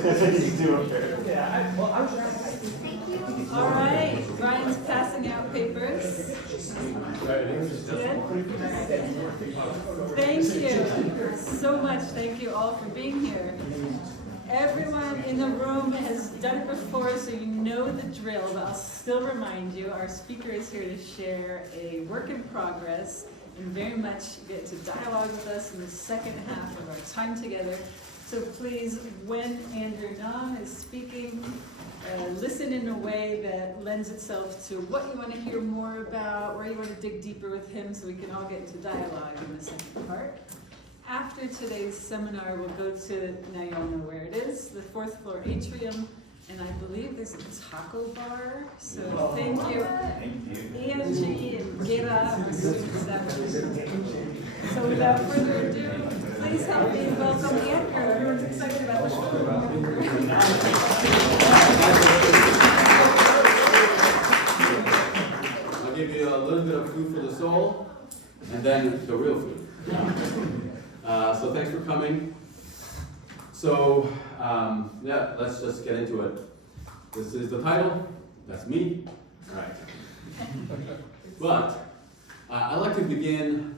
All right, Brian's passing out papers. Good. Thank you so much. Thank you all for being here. Everyone in the room has done it before, so you know the drill, but I'll still remind you, our speaker is here to share a work in progress and very much get to dialogue with us in the second half of our time together. So please, when Andrew Nam is speaking, listen in a way that lends itself to what you want to hear more about, where you want to dig deeper with him, so we can all get into dialogue in the second part. After today's seminar, we'll go to, now you all know where it is, the 4th floor atrium, and I believe there's a taco bar. So thank you, EMG and Gera, our student staff. So without further ado, please help me welcome Andrew. Everyone's excited about the show. I'll give you a little bit of food for the soul, and then the real food. So thanks for coming. So yeah, let's just get into it. This is the title. That's me. All right. But I'd like to begin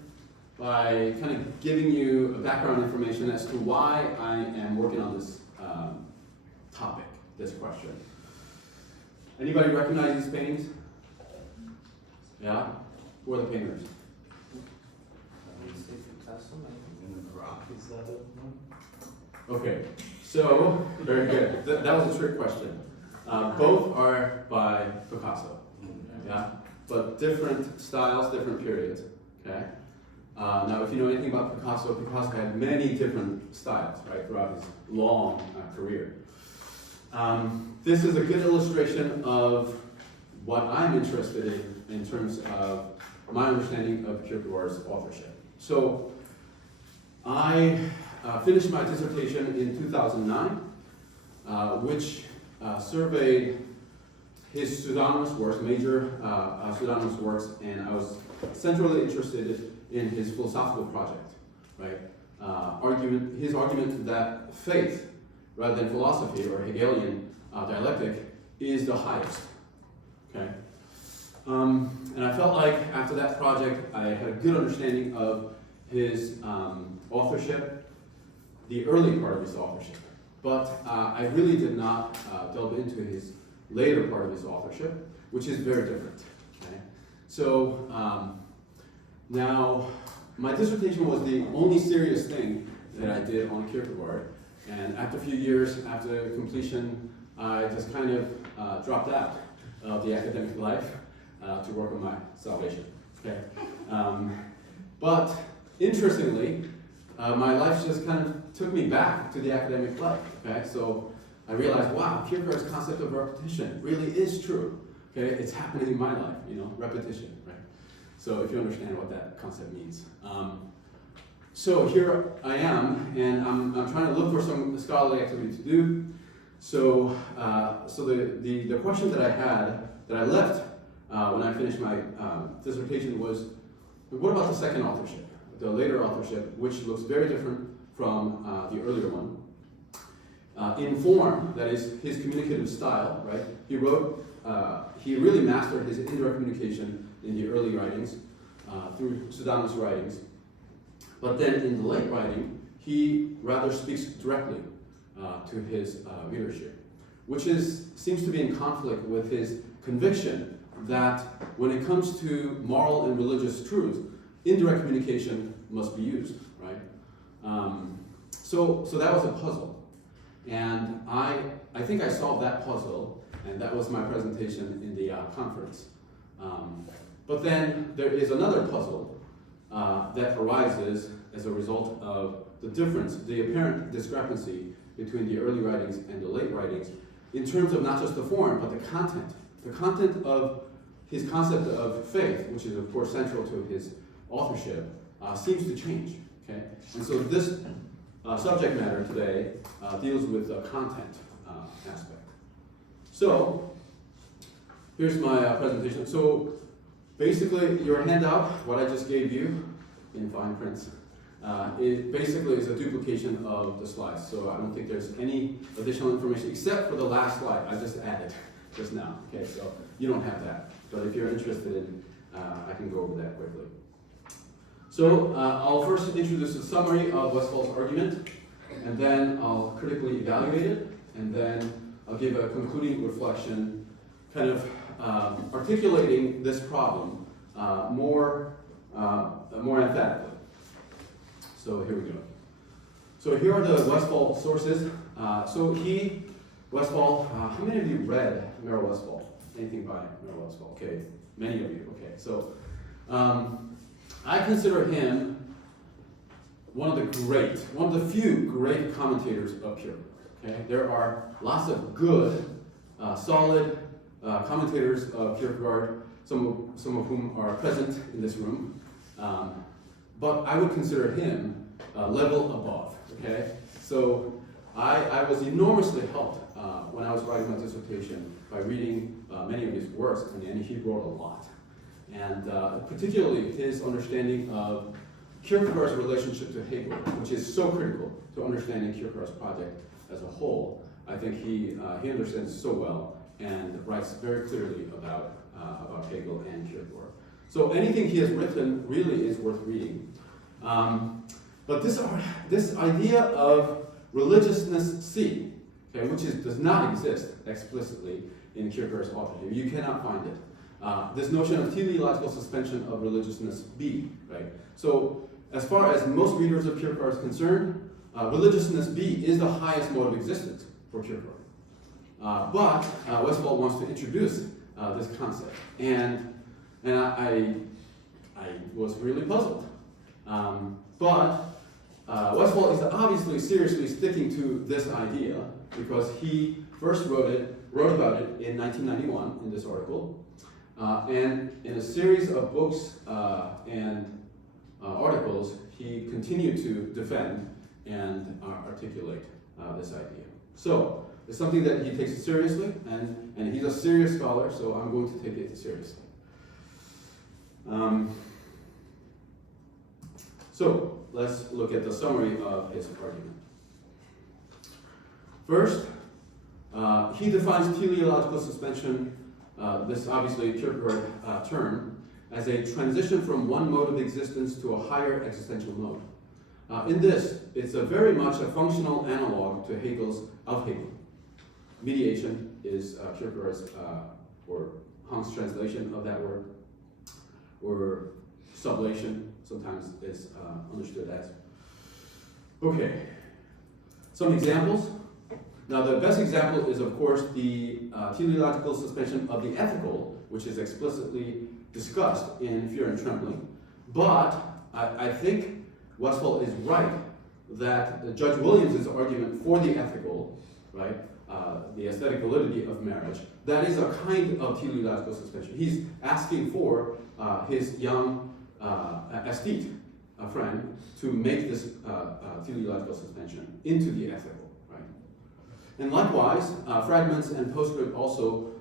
by kind of giving you a background information as to why I am working on this topic, this question. Anybody recognize these paintings? Yeah? Who are the painters? Okay, so very good. That was a trick question. Both are by Picasso, yeah, but different styles, different periods. Okay. Now, if you know anything about Picasso, Picasso had many different styles, right, throughout his long career. This is a good illustration of what I'm interested in terms of my understanding of Kierkegaard's authorship. So, I finished my dissertation in 2009, which surveyed his pseudonymous works, major pseudonymous works, and I was centrally interested in his philosophical project, right? His argument that faith, rather than philosophy or Hegelian dialectic, is the highest, okay? And I felt like after that project, I had a good understanding of his authorship, the early part of his authorship. But I really did not delve into his later part of his authorship, which is very different. Okay? So now, my dissertation was the only serious thing that I did on Kierkegaard. And after a few years after completion, I just kind of dropped out of the academic life to work on my salvation. Okay? But interestingly, my life just kind of took me back to the academic life. Okay, so I realized, wow, Kierkegaard's concept of repetition really is true. Okay, it's happening in my life, repetition, right? So if you understand what that concept means. So here I am, and I'm trying to look for some scholarly activity to do. So the question that I left when I finished my dissertation was, what about the second authorship? The later authorship, which looks very different from the earlier one. In form, that is his communicative style, right? He really mastered his indirect communication in the early writings, through pseudonymous writings. But then in the late writing, he rather speaks directly to his readership, which seems to be in conflict with his conviction that when it comes to moral and religious truth, indirect communication must be used, right? So that was a puzzle. And I think I solved that puzzle, and that was my presentation in the conference. But then there is another puzzle that arises as a result of the difference, the apparent discrepancy between the early writings and the late writings in terms of not just the form, but the content. The content of his concept of faith, which is of course central to his authorship, seems to change, okay? And so this subject matter today deals with the content aspect. So, here's my presentation. So, basically, your handout, what I just gave you in fine print, it basically is a duplication of the slides. So I don't think there's any additional information except for the last slide I just added just now. Okay, so you don't have that. But if you're interested in, I can go over that quickly. So I'll first introduce a summary of Westphal's argument, and then I'll critically evaluate it, and then I'll give a concluding reflection, kind of articulating this problem more emphatically. So here we go. So here are the Westphal sources. Westphal, how many of you read Merold Westphal? Anything by Merold Westphal? Okay, many of you. Okay, so I consider him one of the few great commentators of Kierkegaard. Okay, there are lots of good, solid commentators of Kierkegaard, some of whom are present in this room. But I would consider him a level above, okay? So I was enormously helped when I was writing my dissertation by reading many of his works, and he wrote a lot. And particularly his understanding of Kierkegaard's relationship to Hegel, which is so critical to understanding Kierkegaard's project as a whole. I think he understands so well and writes very clearly about Hegel and Kierkegaard. So anything he has written really is worth reading. But this idea of religiousness C, okay, which does not exist explicitly in Kierkegaard's authorship. You cannot find it. This notion of teleological suspension of religiousness B, right? So as far as most readers of Kierkegaard is concerned, religiousness B is the highest mode of existence for Kierkegaard. But Westphal wants to introduce this concept, and I was really puzzled. But Westphal is obviously seriously sticking to this idea because he first wrote about it in 1991 in this article, and in a series of books and articles, he continued to defend and articulate this idea. So it's something that he takes seriously, and he's a serious scholar, so I'm going to take it seriously. So let's look at the summary of his argument. First, he defines teleological suspension, this obviously Kierkegaard term, as a transition from one mode of existence to a higher existential mode. In this, it's very much a functional analog to Hegel's of Hegel. Mediation is Kierkegaard's or Hank's translation of that word, or sublation sometimes is understood as. Okay, some examples. Now the best example is of course the teleological suspension of the ethical, which is explicitly discussed in Fear and Trembling. But I think Westphal is right that Judge Williams's argument for the ethical, right, the aesthetic validity of marriage, that is a kind of teleological suspension. He's asking for his young aesthete friend to make this teleological suspension into the ethical, right? And likewise, Fragments and Postscript also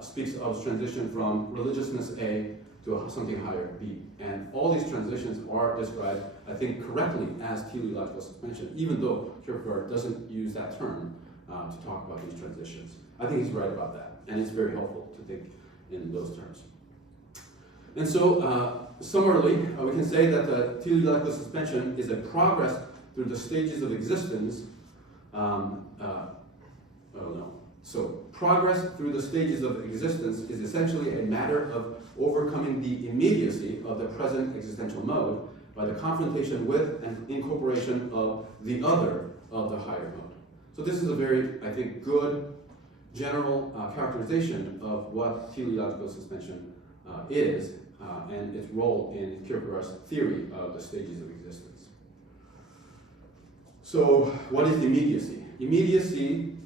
speaks of transition from religiousness A to something higher B. And all these transitions are described, I think, correctly as teleological suspension, even though Kierkegaard doesn't use that term to talk about these transitions. I think he's right about that, and it's very helpful to think in those terms. And so, summarily, we can say that the teleological suspension is a progress through the stages of existence. So, progress through the stages of existence is essentially a matter of overcoming the immediacy of the present existential mode by the confrontation with and incorporation of the other of the higher mode. So this is a very, I think, good general characterization of what teleological suspension is and its role in Kierkegaard's theory of the stages of existence. So what is immediacy? Immediacy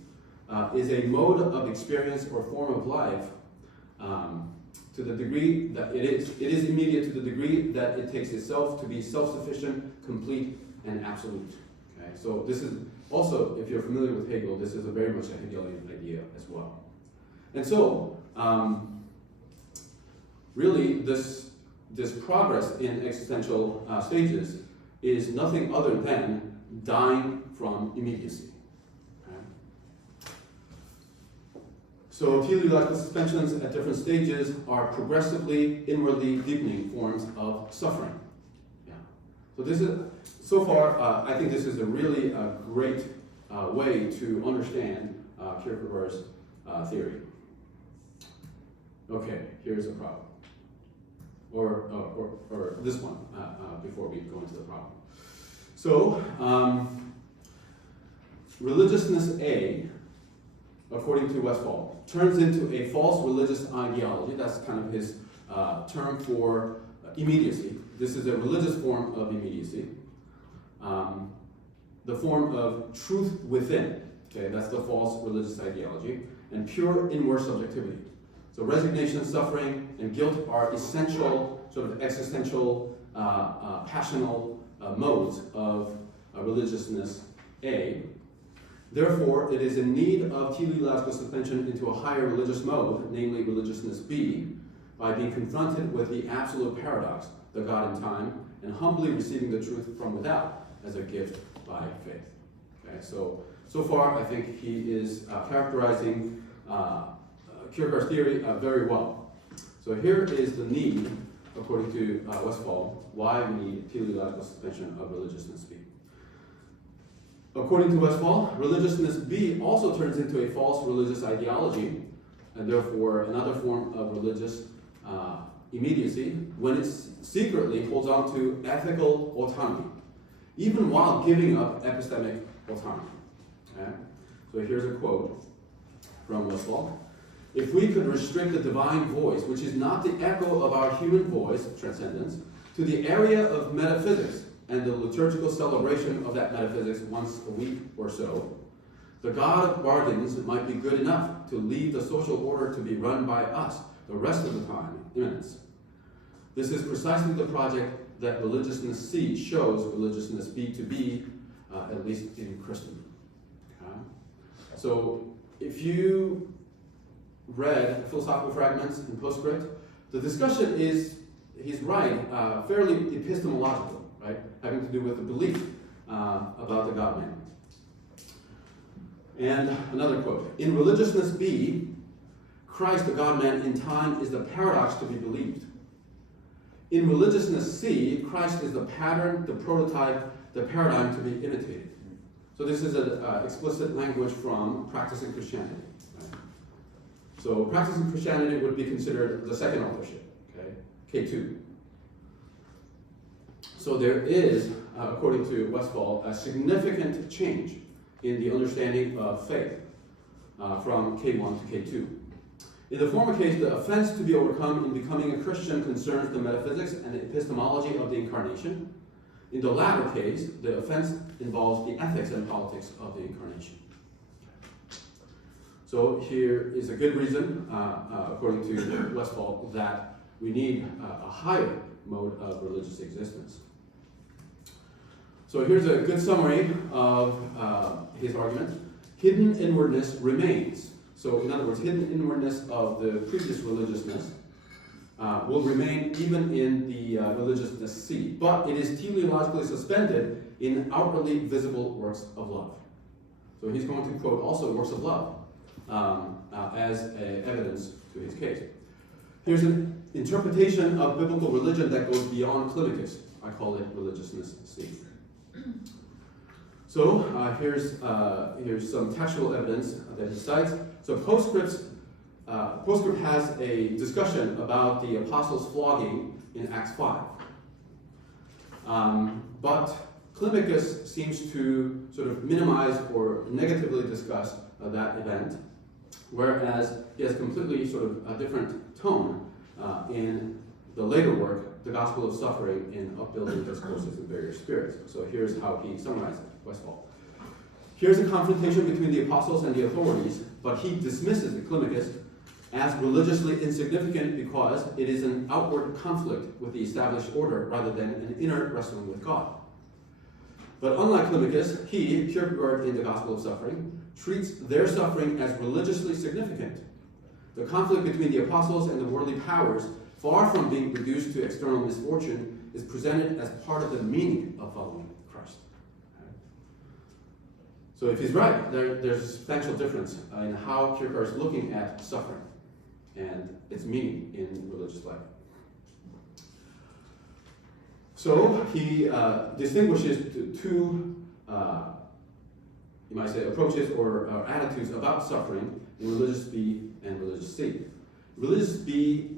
is a mode of experience or form of life to the degree that it is immediate to the degree that it takes itself to be self-sufficient, complete, and absolute. Okay? So this is also, if you're familiar with Hegel, this is very much a Hegelian idea as well. And so, really, this progress in existential stages is nothing other than dying from immediacy. Okay? So teleological suspensions at different stages are progressively, inwardly deepening forms of suffering. Yeah. So this is, so far, I think this is a really great way to understand Kierkegaard's theory. Okay, here's a problem. Or this one, before we go into the problem. So, religiousness A, according to Westphal, turns into a false religious ideology. That's kind of his term for immediacy. This is a religious form of immediacy. The form of truth within. Okay, that's the false religious ideology. And pure inward subjectivity. So resignation, suffering, and guilt are essential, sort of existential, passional modes of religiousness A. Therefore, it is in need of teleological suspension into a higher religious mode, namely religiousness B, by being confronted with the absolute paradox, the God in time, and humbly receiving the truth from without as a gift by faith. Okay, so far I think he is characterizing Kierkegaard's theory very well. So here is the need, according to Westphal, why we need teleological suspension of religiousness B. According to Westphal, religiousness B also turns into a false religious ideology, and therefore another form of religious immediacy, when it secretly holds on to ethical autonomy, even while giving up epistemic autonomy. Okay? So here's a quote from Westphal. If we could restrict the divine voice, which is not the echo of our human voice, transcendence, to the area of metaphysics and the liturgical celebration of that metaphysics once a week or so, the God of bargains might be good enough to leave the social order to be run by us the rest of the time, immanence. This is precisely the project that religiousness C shows religiousness B to be, at least in Christendom. Okay? So if you read philosophical fragments in Postscript, the discussion is, he's right, fairly epistemological, right? Having to do with the belief about the God-man. And another quote, in religiousness B, Christ, the God-man in time, is the paradox to be believed. In religiousness C, Christ is the pattern, the prototype, the paradigm to be imitated. So this is an explicit language from Practicing Christianity. Right? So Practicing Christianity would be considered the second authorship, okay? K2. So there is, according to Westphal, a significant change in the understanding of faith from K1 to K2. In the former case, the offense to be overcome in becoming a Christian concerns the metaphysics and the epistemology of the incarnation. In the latter case, the offense involves the ethics and politics of the incarnation. So here is a good reason, according to Westphal, that we need a higher mode of religious existence. So here's a good summary of his argument. Hidden inwardness remains. So in other words, hidden inwardness of the previous religiousness will remain even in the religiousness C, but it is teleologically suspended in outwardly visible works of love. So he's going to quote also works of love as evidence to his case. Here's an interpretation of biblical religion that goes beyond Clinicus. I call it religiousness C. So here's some textual evidence that he cites. So Postscript has a discussion about the apostles' flogging in Acts 5. But Climacus seems to sort of minimize or negatively discuss that event, whereas he has completely sort of a different tone in the later work, The Gospel of Suffering in Upbuilding Discourses in Various Spirits. So here's how he summarizes it, Westphal. Here's a confrontation between the apostles and the authorities, but he dismisses the Climacus as religiously insignificant because it is an outward conflict with the established order rather than an inner wrestling with God. But unlike Climacus, he, Kierkegaard in The Gospel of Suffering, treats their suffering as religiously significant. The conflict between the apostles and the worldly powers, far from being reduced to external misfortune, is presented as part of the meaning of following Christ. Okay? So if he's right, there's a substantial difference in how Kierkegaard is looking at suffering and its meaning in religious life. So he distinguishes two, you might say, approaches or attitudes about suffering in religious B and religious C. Religious B's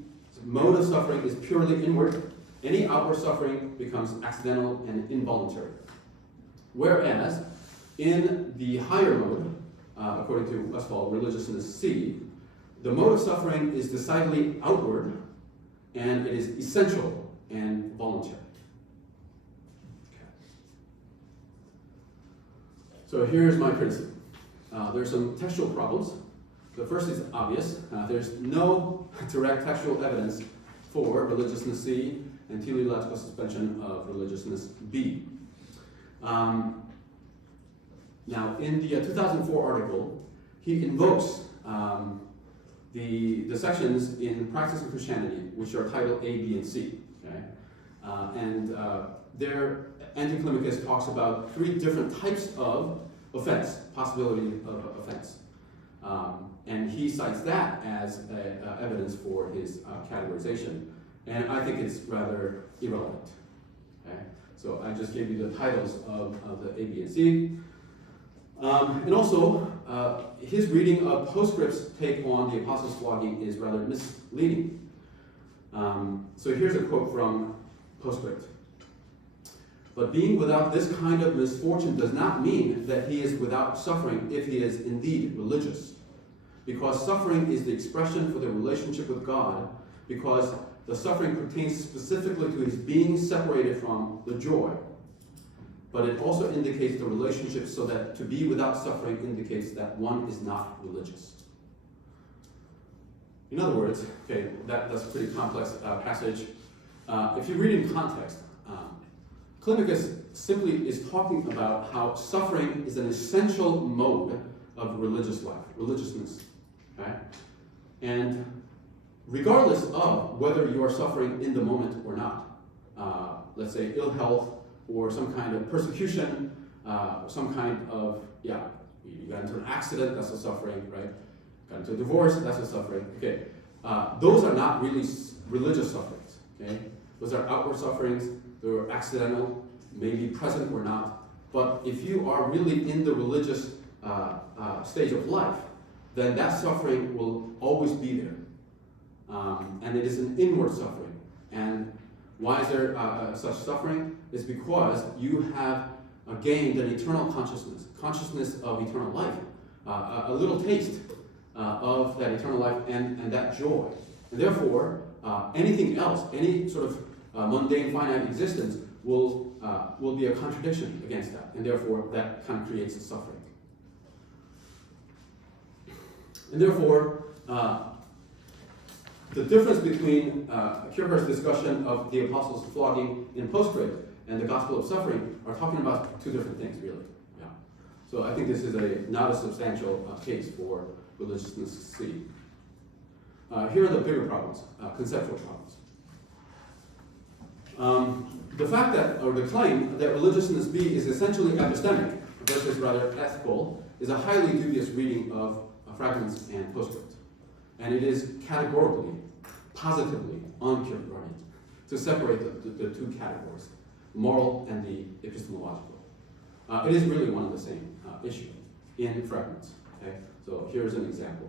mode of suffering is purely inward. Any outward suffering becomes accidental and involuntary. Whereas in the higher mode, according to Westphal, Religiousness C, the mode of suffering is decidedly outward, and it is essential and voluntary. Okay. So here's my criticism. There are some textual problems. The first is obvious. There's no direct textual evidence for religiousness C and teleological suspension of religiousness B. Now, in the 2004 article, he invokes the sections in Practice of Christianity, which are titled A, B, and C. Okay? There, Anticlimacus talks about three different types of offense, possibility of offense. And he cites that as evidence for his categorization. And I think it's rather irrelevant. Okay? So I just gave you the titles of the A, B, and C. And also, his reading of Postscript's take on the apostles' flogging is rather misleading. So here's a quote from Postscript. But being without this kind of misfortune does not mean that he is without suffering if he is indeed religious. Because suffering is the expression for the relationship with God, because the suffering pertains specifically to his being separated from the joy. But it also indicates the relationship, so that to be without suffering indicates that one is not religious. In other words, okay, that's a pretty complex passage. If you read in context, Climacus simply is talking about how suffering is an essential mode of religious life, religiousness. Okay? And regardless of whether you are suffering in the moment or not, let's say ill health, or some kind of persecution, some kind of, you got into an accident, that's a suffering, right? Got into a divorce, that's a suffering. Okay, those are not really religious sufferings, okay? Those are outward sufferings, they're accidental, maybe present or not. But if you are really in the religious stage of life, then that suffering will always be there. And it is an inward suffering. And why is there such suffering? It's because you have gained an eternal consciousness of eternal life, a little taste of that eternal life and that joy. And therefore, anything else, any sort of mundane, finite existence will be a contradiction against that. And therefore, that kind of creates a suffering. And therefore, the difference between Kierkegaard's discussion of the apostles' flogging in Postscript and the gospel of suffering are talking about two different things, really. Yeah. So I think this is not a substantial case for religiousness C. Here are the bigger problems, conceptual problems. The fact that, or the claim that religiousness B is essentially epistemic versus rather ethical is a highly dubious reading of fragments and Postscript. And it is categorically, positively un-Kierkegaardian to separate the two categories, moral and the epistemological. It is really one and the same issue in fragments. Okay? So here's an example.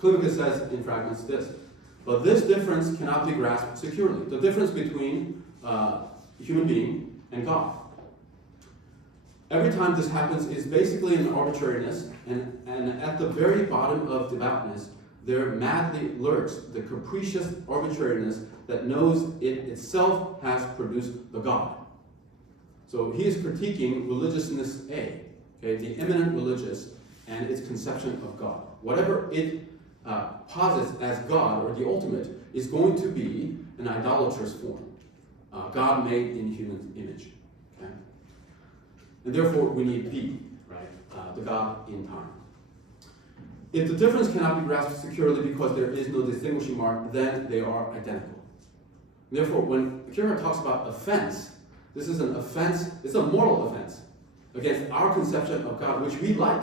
Climacus says in fragments this, but this difference cannot be grasped securely. The difference between a human being and God. Every time this happens is basically an arbitrariness, and at the very bottom of devoutness, there madly lurks the capricious arbitrariness that knows it itself has produced the God. So he is critiquing religiousness A, okay, the eminent religious and its conception of God. Whatever it posits as God or the ultimate is going to be an idolatrous form, God made in human image. Okay? And therefore, we need B, right? The God in time. If the difference cannot be grasped securely because there is no distinguishing mark, then they are identical. Therefore, when Kierkegaard talks about offense, this is an offense, it's a moral offense against our conception of God, which we like.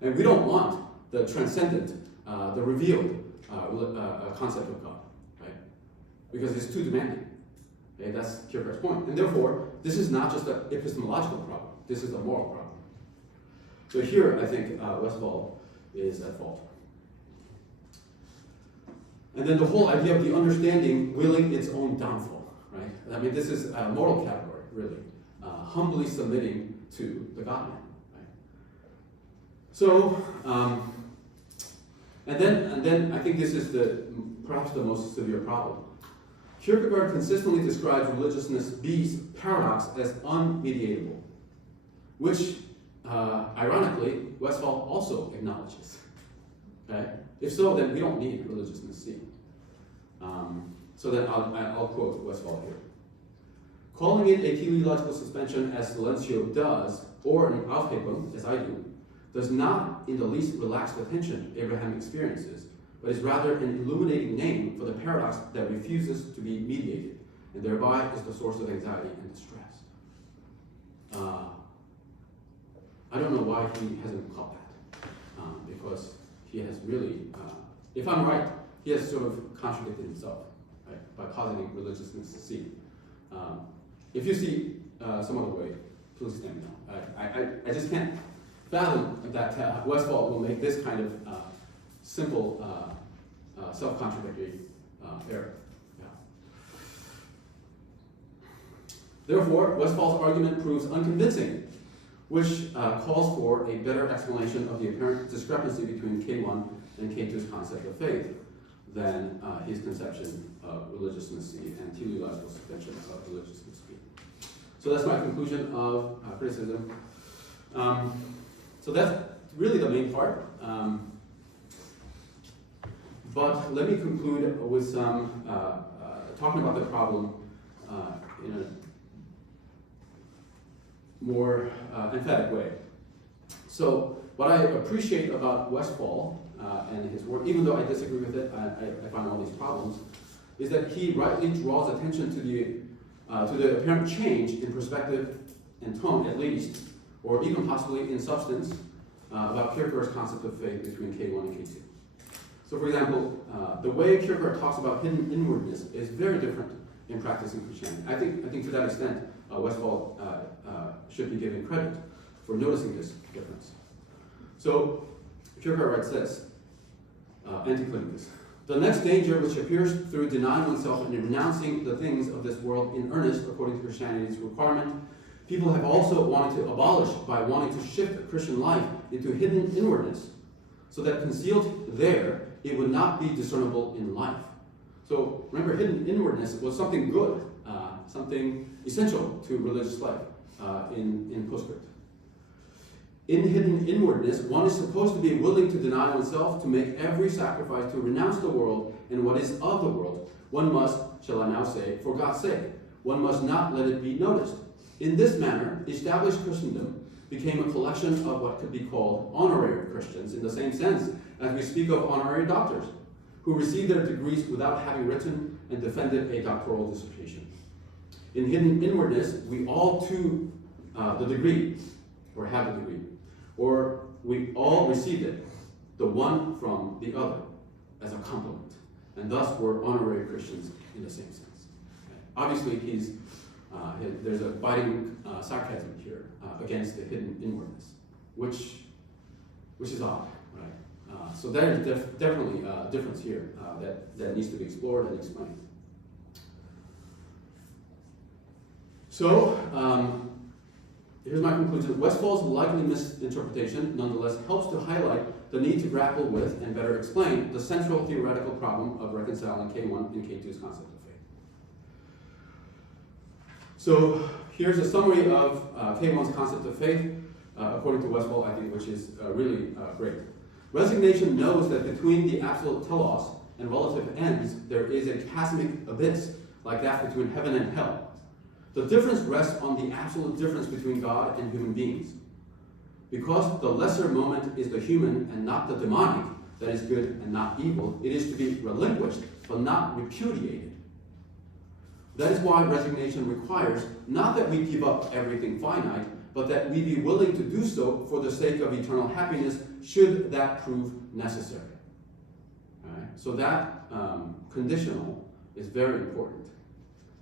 And we don't want the transcendent, the revealed concept of God, right? Because it's too demanding. Okay, that's Kierkegaard's point. And therefore, this is not just an epistemological problem, this is a moral problem. So here, I think Westphal is at fault. And then the whole idea of the understanding willing its own downfall, right? I mean, this is a moral category, really. Humbly submitting to the God-man, right? So, and then I think this is perhaps the most severe problem. Kierkegaard consistently describes religiousness B's paradox as unmediatable, which, ironically, Westphal also acknowledges. Okay? If so, then we don't need religiousness C. So then I'll quote Westphal here. Calling it a teleological suspension as Silencio does, or an Aufhebung, as I do, does not in the least relax the tension Abraham experiences, but is rather an illuminating name for the paradox that refuses to be mediated, and thereby is the source of anxiety and distress. I don't know why he hasn't caught that, because he has really, if I'm right, he has sort of contradicted himself, right, by positing religiousness to see. If you see some other way, please let me know. I just can't fathom that Westphal will make this kind of simple, self-contradictory error. Yeah. Therefore, Westphal's argument proves unconvincing, which calls for a better explanation of the apparent discrepancy between K1 and K2's concept of faith than his conception of religiousness C and teleological suspension of religiousness B. So that's my conclusion of criticism. So that's really the main part. But let me conclude with some talking about the problem in a more emphatic way. So what I appreciate about Westphal and his work, even though I disagree with it, I find all these problems, is that he rightly draws attention to the apparent change in perspective and tone, at least, or even possibly in substance, about Kierkegaard's concept of faith between K1 and K2. So, for example, the way Kierkegaard talks about hidden inwardness is very different in practicing Christianity. I think to that extent, Westphal should be given credit for noticing this difference. So, Kierkegaard writes this, Anticlinicus. The next danger which appears through denying oneself and renouncing the things of this world in earnest according to Christianity's requirement, people have also wanted to abolish by wanting to shift Christian life into hidden inwardness, so that concealed there, it would not be discernible in life. So remember, hidden inwardness was something good, something essential to religious life in postscript. In hidden inwardness, one is supposed to be willing to deny oneself, to make every sacrifice, to renounce the world and what is of the world. One must, shall I now say, for God's sake, one must not let it be noticed. In this manner, established Christendom became a collection of what could be called honorary Christians, in the same sense as we speak of honorary doctors, who received their degrees without having written and defended a doctoral dissertation. In hidden inwardness, we all to the degree, or have a degree, or we all received it, the one from the other, as a compliment, and thus we're honorary Christians in the same sense. Okay. Obviously, there's a biting sarcasm here against the hidden inwardness, which is odd, right? So there's definitely a difference here that needs to be explored and explained. So here's my conclusion. Westphal's likely misinterpretation nonetheless helps to highlight the need to grapple with and better explain the central theoretical problem of reconciling K1 and K2's concept of faith. So here's a summary of K1's concept of faith, according to Westphal, I think, which is really great. Resignation knows that between the absolute telos and relative ends, there is a chasmic abyss, like that between heaven and hell. The difference rests on the absolute difference between God and human beings. Because the lesser moment is the human and not the demonic, that is good and not evil, it is to be relinquished, but not repudiated. That is why resignation requires not that we give up everything finite, but that we be willing to do so for the sake of eternal happiness, should that prove necessary. All right? So that conditional is very important,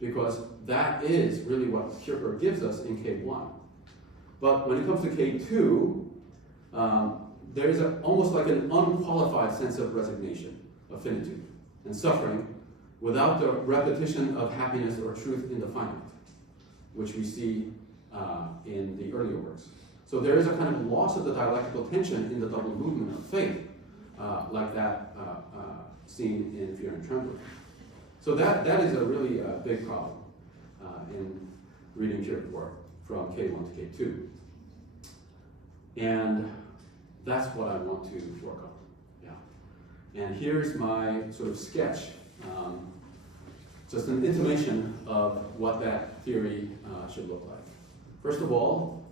because that is really what Kierkegaard gives us in K1. But when it comes to K2, there is almost like an unqualified sense of resignation, of finitude, and suffering, without the repetition of happiness or truth in the finite, which we see in the earlier works. So there is a kind of loss of the dialectical tension in the double movement of faith, like that seen in Fear and Trembling. So that is a really big problem in reading Kierkegaard from K1 to K2. And that's what I want to work on. Yeah. And here's my sort of sketch, just an intimation of what that theory should look like. First of all,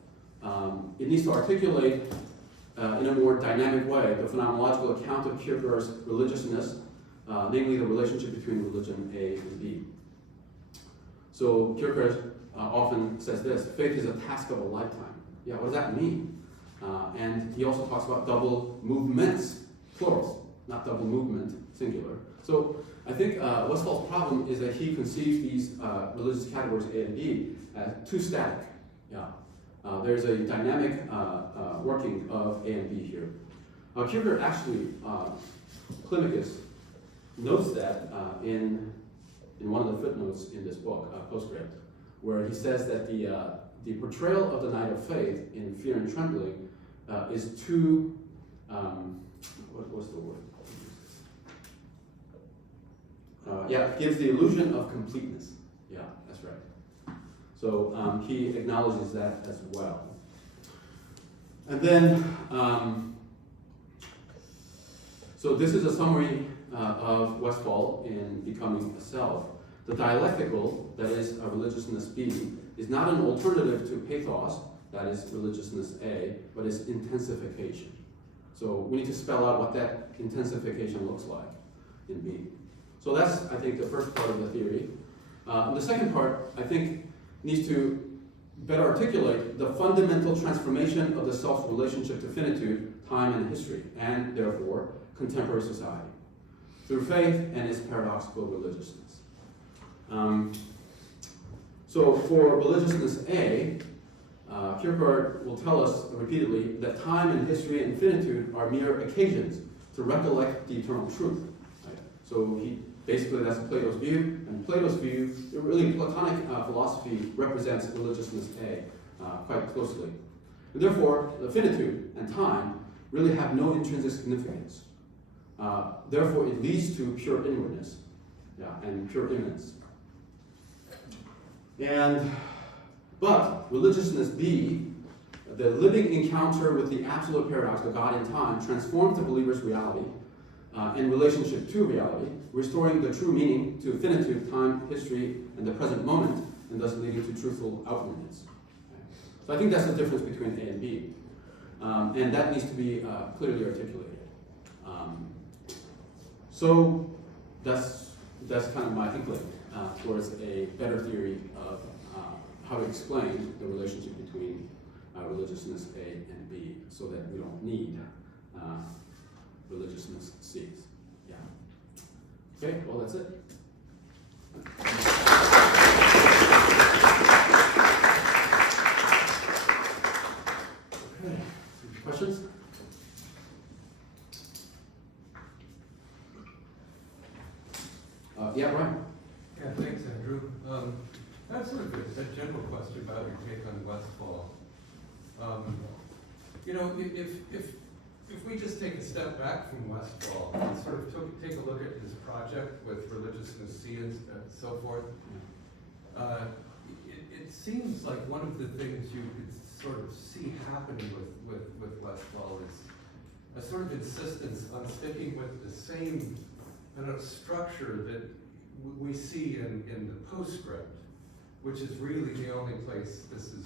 it needs to articulate in a more dynamic way the phenomenological account of Kierkegaard's religiousness, namely the relationship between religion A and B. So Kierkegaard often says this: faith is a task of a lifetime. Yeah, what does that mean? And he also talks about double movements, plurals, not double movement, singular. So I think Westphal's problem is that he conceives these religious categories A and B as too static. Yeah. There's a dynamic working of A and B here. Kierkegaard actually, Climacus notes that in one of the footnotes in this book, Postscript, where he says that the portrayal of the Knight of Faith in Fear and Trembling is too, what was the word? Gives the illusion of completeness. Yeah, that's right. So he acknowledges that as well. And then, so this is a summary of Westphal in Becoming a Self. The dialectical, that is a religiousness B, is not an alternative to pathos, that is religiousness A, but is intensification. So we need to spell out what that intensification looks like in B. So that's, I think, the first part of the theory. And the second part, I think, needs to better articulate the fundamental transformation of the self's relationship to finitude, time, and history, and therefore contemporary society, through faith and its paradoxical religiousness. So for religiousness A, Kierkegaard will tell us repeatedly that time and history and finitude are mere occasions to recollect the eternal truth. Right? So basically that's Plato's view, and Plato's view, really Platonic philosophy represents religiousness A quite closely. And therefore, the finitude and time really have no intrinsic significance. Therefore, it leads to pure inwardness, and pure immanence. But religiousness B, the living encounter with the absolute paradox of God and time, transforms the believer's reality in relationship to reality, restoring the true meaning to finitude, time, history, and the present moment, and thus leading to truthful outwardness. So I think that's the difference between A and B, and that needs to be clearly articulated. So that's kind of my inkling towards a better theory of how to explain the relationship between religiousness A and B, so that we don't need religiousness C. Yeah. Okay, well, that's it. Okay, questions? Yeah, Ryan. Yeah, thanks, Andrew. I have sort of a general question about your take on Westphal. If we just take a step back from Westphal and sort of take a look at his project with religiousness C and so forth, it seems like one of the things you could sort of see happening with Westphal is a sort of insistence on sticking with the same structure that we see in the postscript, which is really the only place this is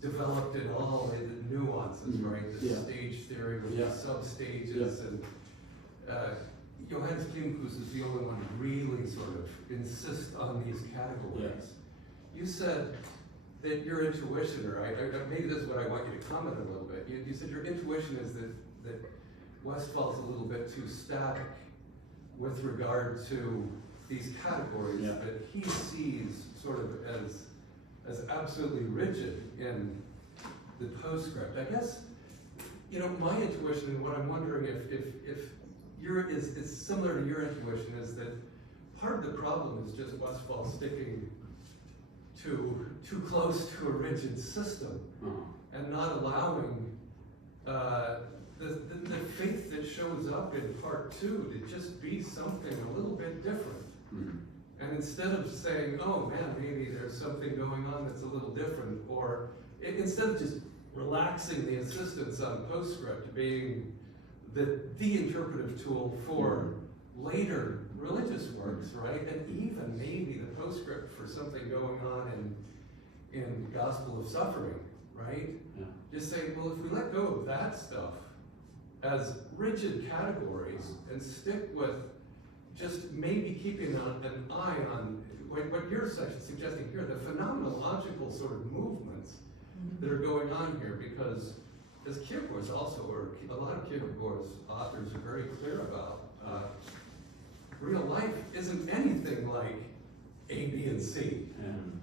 developed in all the nuances, right? The stage theory with the sub-stages, and Johannes Klimkus is the only one who really sort of insists on these categories. Yes. You said that your intuition, or maybe this is what I want you to comment on a little bit. You said your intuition is that Westphal's a little bit too static with regard to these categories that he sees sort of as absolutely rigid in the postscript. I guess, my intuition, and what I'm wondering if is similar to your intuition, is that part of the problem is just Westphal sticking too close to a rigid system and not allowing the faith that shows up in part 2 to just be something a little bit different. And instead of saying, oh man, maybe there's something going on that's a little different, or instead of just relaxing the insistence on postscript being the interpretive tool for later religious works, right? And even maybe the postscript for something going on in Gospel of Suffering, right? Yeah. Just saying, well, if we let go of that stuff as rigid categories and stick with just maybe keeping an eye on what you're suggesting here, the phenomenological sort of movements that are going on here, because as Kierkegaard's also, or a lot of Kierkegaard's authors are very clear about, real life isn't anything like A, B, and C,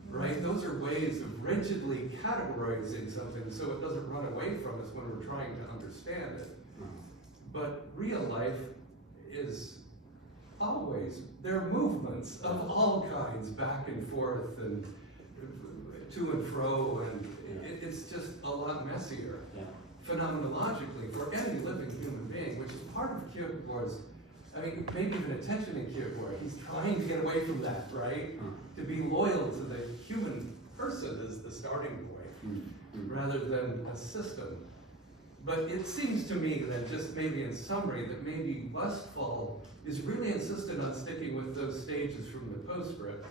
right? Those are ways of rigidly categorizing something so it doesn't run away from us when we're trying to understand it. But real life is always, there are movements of all kinds back and forth and to and fro, and it's just a lot messier. Phenomenologically, for any living human being, which is part of Kierkegaard's, maybe even attention in Kierkegaard, he's trying to get away from that, right? To be loyal to the human person as the starting point, rather than a system. But it seems to me that, just maybe in summary, that maybe Westphal is really insistent on sticking with those stages from the postscript,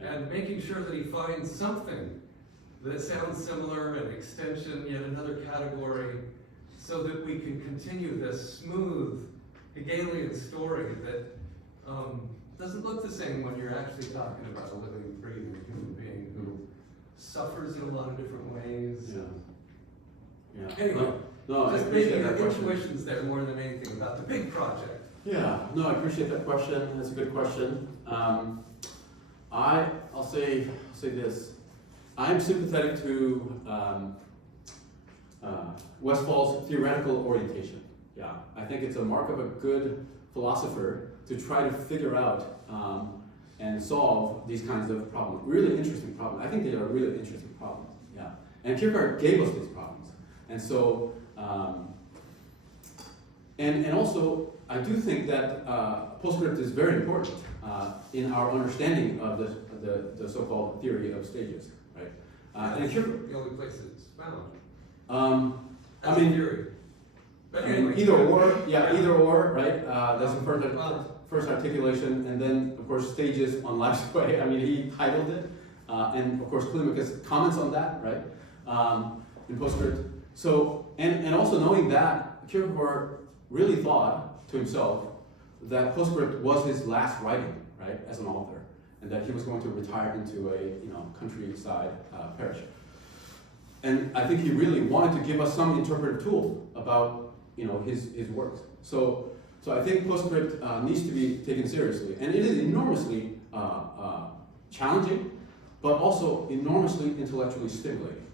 and making sure that he finds something that sounds similar, an extension, yet another category, so that we can continue this smooth Hegelian story that doesn't look the same when you're actually talking about a living, breathing human being who suffers in a lot of different ways. Anyway, just maybe your intuition's there more than anything about the big project. Yeah, no, I appreciate that question. That's a good question. I'll say this. I'm sympathetic to Westphal's theoretical orientation. I think it's a mark of a good philosopher to try to figure out and solve these kinds of problems. Really interesting problems. I think they are really interesting problems. And Kierkegaard gave us these problems. And so, and also, I do think that postscript is very important in our understanding of the so-called theory of stages, right? And Kierkegaard, the only place it's found. Theory. But anyway, either or, right? That's the first articulation, and then of course stages on life's way. He titled it, and of course Climacus comments on that, right? In postscript. So, and also knowing that Kierkegaard really thought to himself that postscript was his last writing, right, as an author, and that he was going to retire into a countryside parish. And I think he really wanted to give us some interpretive tool about his works. So I think postscript needs to be taken seriously, and it is enormously challenging, but also enormously intellectually stimulating.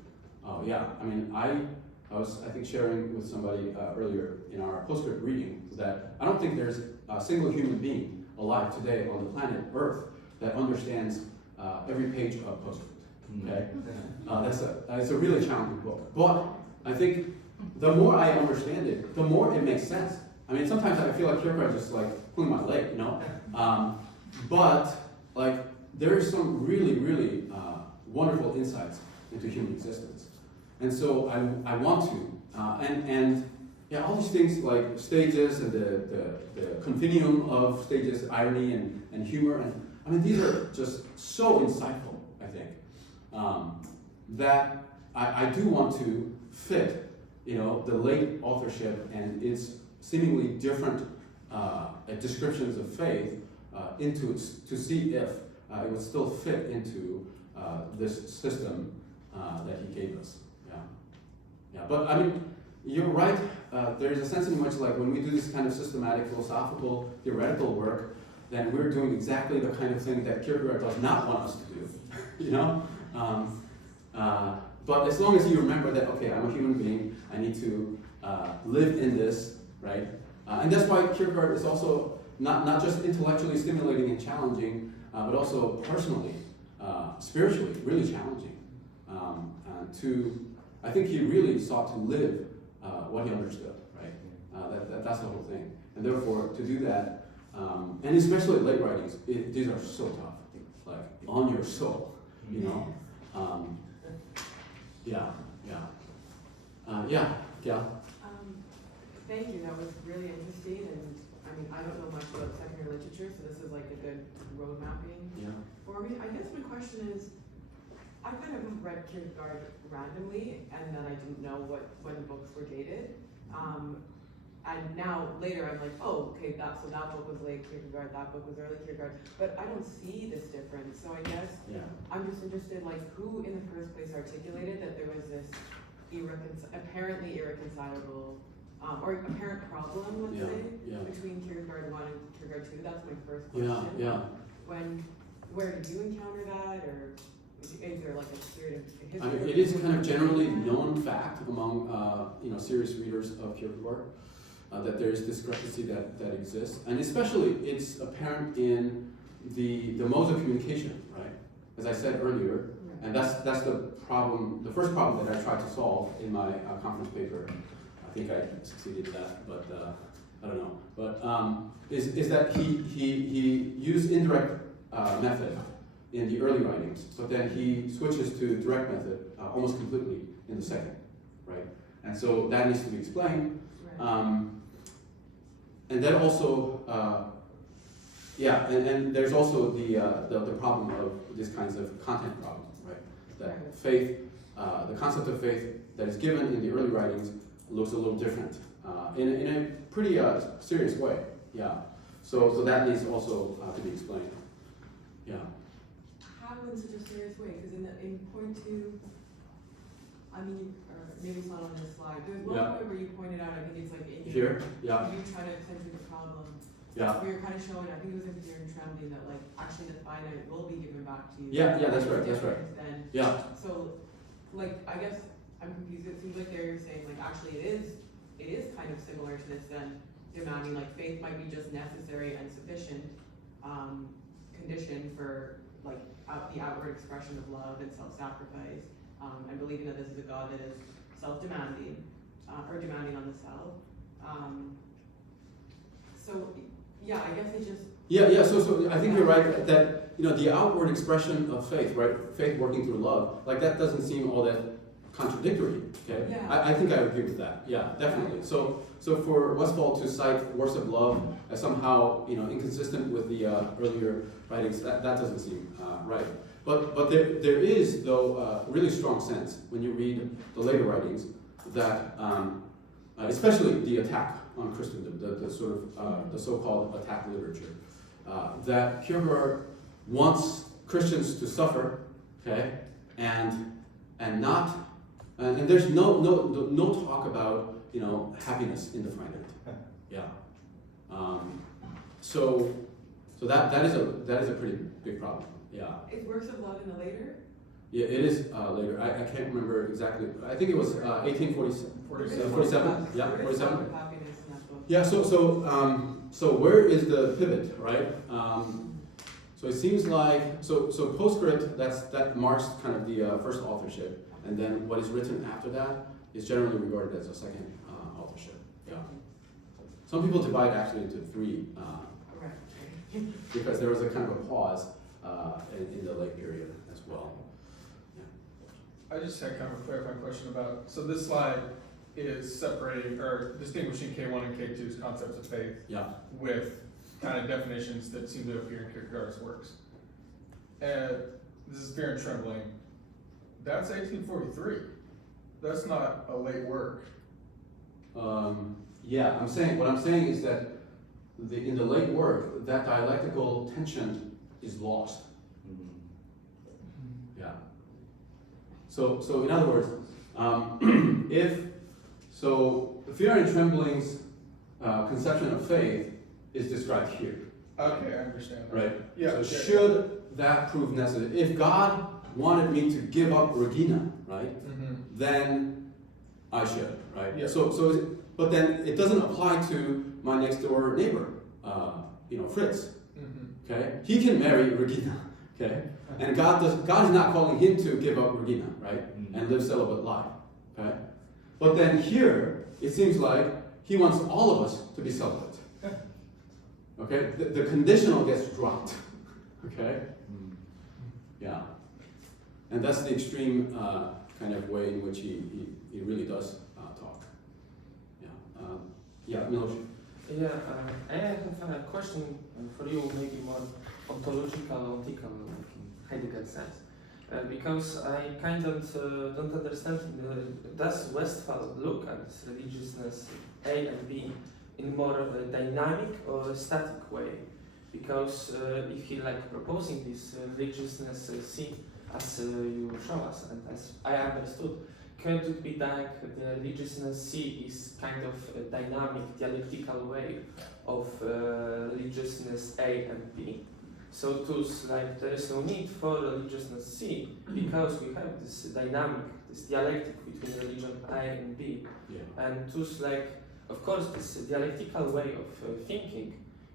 I was sharing with somebody earlier in our postscript reading that I don't think there's a single human being alive today on the planet Earth that understands every page of postscript. Okay, it's a really challenging book. But I think the more I understand it, the more it makes sense. Sometimes I feel like Kierkegaard just pulling my leg, But there is some really, really wonderful insights into human existence. And so I want to, all these things like stages and the continuum of stages, irony and humor, and these are just so insightful, I think, that I do want to fit, the late authorship and its seemingly different descriptions of faith into it to see if it would still fit into this system that he gave us. Yeah. But I mean, you're right. There is a sense in which, like, when we do this kind of systematic, philosophical, theoretical work, then we're doing exactly the kind of thing that Kierkegaard does not want us to do. You know. But as long as you remember that, okay, I'm a human being. I need to live in this, right? And that's why Kierkegaard is also not just intellectually stimulating and challenging, but also personally, spiritually, really challenging. I think he really sought to live what he understood, right? That's the whole thing. And therefore, to do that, and especially late writings, these are so tough, like on your soul, you know. Yeah. Thank you. That was really interesting, and I mean, I don't know much about secondary literature, so this is like a good road mapping for me. I guess my question is, I kind of read Kierkegaard randomly, and then I didn't know when the books were dated. And now later I'm like, oh, okay, that book was late Kierkegaard, that book was early Kierkegaard, but I don't see this difference. So I guess I'm just interested, like, who in the first place articulated that there was this apparently irreconcilable or apparent problem, let's say, between Kierkegaard 1 and Kierkegaard 2. That's my first question. Where did you encounter that, or is there like a period of history? I mean, it is kind of generally known fact among serious readers of Kierkegaard that there is discrepancy that exists, and especially it's apparent in the modes of communication, right? As I said earlier, and that's the problem. The first problem that I tried to solve in my conference paper. I think I succeeded at that, but I don't know. But is that he used indirect method in the early writings, but then he switches to direct method almost completely in the second, right? And so that needs to be explained. And then also, and there's also the problem of these kinds of content problems, right? That faith, the concept of faith that is given in the early writings looks a little different in a pretty serious way. So that needs also to be explained. How in such a serious way? Because in point 2, I mean, or maybe it's not on this slide. There's one point where you pointed out, I think it's like in here. You try to accentuate the problem. Where you're kind of showing, I think it was in Fear and Trembling, that like actually the finite will be given back to you. That's right. So, like, I guess I'm confused. It seems like there you're saying like actually it is kind of similar to this then, demanding like faith might be just necessary and sufficient condition for like the outward expression of love and self-sacrifice, and believing that this is a God that is self-demanding or demanding on the self. I guess it just So I think you're right that the outward expression of faith, right? Faith working through love, like that doesn't seem all that contradictory. Okay, I think I agree with that. Definitely. So for Westphal to cite works of love as somehow inconsistent with the earlier writings, that doesn't seem right. But there is though a really strong sense when you read the later writings that especially the attack on Christendom, the sort of the so-called attack literature, that Kierkegaard wants Christians to suffer, okay, and there's no talk about happiness in the finite. So that is a pretty big problem. Is works of love in the later? Yeah, it is later. I can't remember exactly. I think it was 1847. Yeah, 47. Yeah. So where is the pivot, right? So it seems like so postscript that marks kind of the first authorship, and then what is written after that is generally regarded as a second authorship. Some people divide actually into 3 because there was a kind of a pause in the late period as well. I just had kind of a clarifying question about, so this slide is separating or distinguishing K1 and K2's concepts of faith with kind of definitions that seem to appear in Kierkegaard's works. And this is Fear and Trembling. That's 1843. That's not a late work. What I'm saying is that in the late work, that dialectical tension is lost. Yeah. So in other words, the fear and trembling's conception of faith is described here. Okay, I understand. Right? Yeah. So yeah, should that prove necessary? If God wanted me to give up Regina, right, then I should, right? Yeah. But then it doesn't apply to my next door neighbor, Fritz. Okay, he can marry Regina. Okay, and God is not calling him to give up Regina, right, and live celibate life. Okay, but then here it seems like he wants all of us to be celibate. Okay, the conditional gets dropped. Okay, yeah, and that's the extreme kind of way in which he really does talk. Yeah, Miloš. Yeah, I have a question for you, maybe more ontological, ontological, like in Heidegger sense. Because I kind of don't understand, does Westphal look at this religiousness A and B in more dynamic or static way? Because if he like proposing this religiousness C, as you show us and as I understood, could it be like the religiousness C is kind of a dynamic, dialectical way of religiousness A and B? So thus, like, there is no need for religiousness C because we have this dynamic, this dialectic between religion A and B. Yeah. And thus, like, of course, this dialectical way of thinking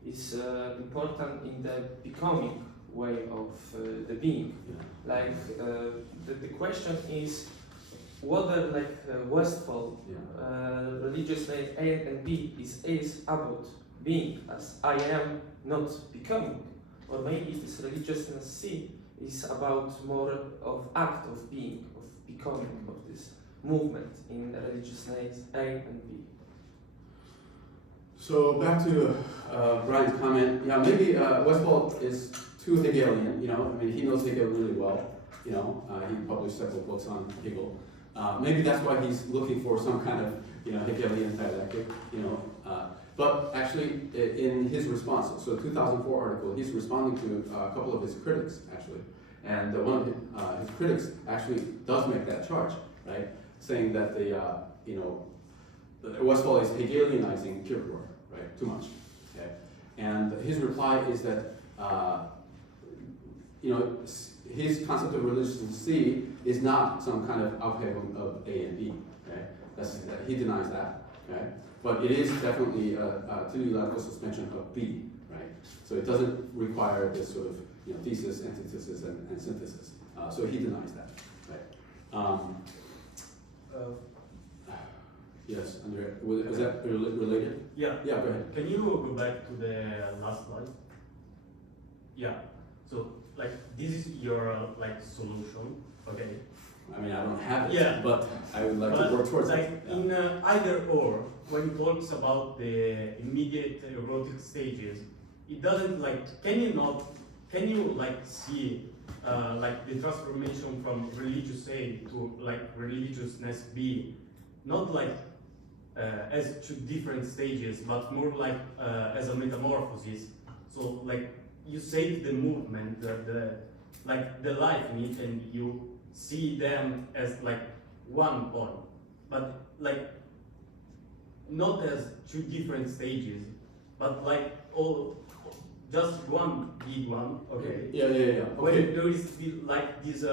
is important in the becoming way of the being. Yeah. Like, the question is whether, like, Westphal, religiousness A and B is about being as I am, not becoming. Or maybe this religiousness C is about more of act of being, of becoming, of this movement in religiousness A and B. So back to Brian's comment. Yeah, maybe Westphal is too Hegelian. I mean, he knows Hegel really well. He published several books on Hegel. Maybe that's why he's looking for some kind of Hegelian dialectic. But actually, in his response, so 2004 article, he's responding to a couple of his critics, actually. And one of his critics actually does make that charge, right? Saying that Westphal is Hegelianizing Kierkegaard, right? Too much. Okay? And his reply is that, his concept of religiousness C is not some kind of Aufhebung of A and B, okay? He denies that, okay? But it is definitely a teleological suspension of B, right? So it doesn't require this sort of thesis, antithesis, and synthesis. So he denies that, right? Yes, Andrea, was that related? Yeah. Yeah, go ahead. Can you go back to the last slide? Yeah. So, like, this is your solution, okay? I mean, I don't have it, Yeah. but I would like to work towards it. Yeah. In either or, when it talks about the immediate erotic stages, it doesn't can you see the transformation from religious A to religiousness B, not as two different stages, but more as a metamorphosis. So you save the movement, the life in it, and you see them as one point, but not as two different stages, but just one big one. Okay. Yeah. Okay. When there is these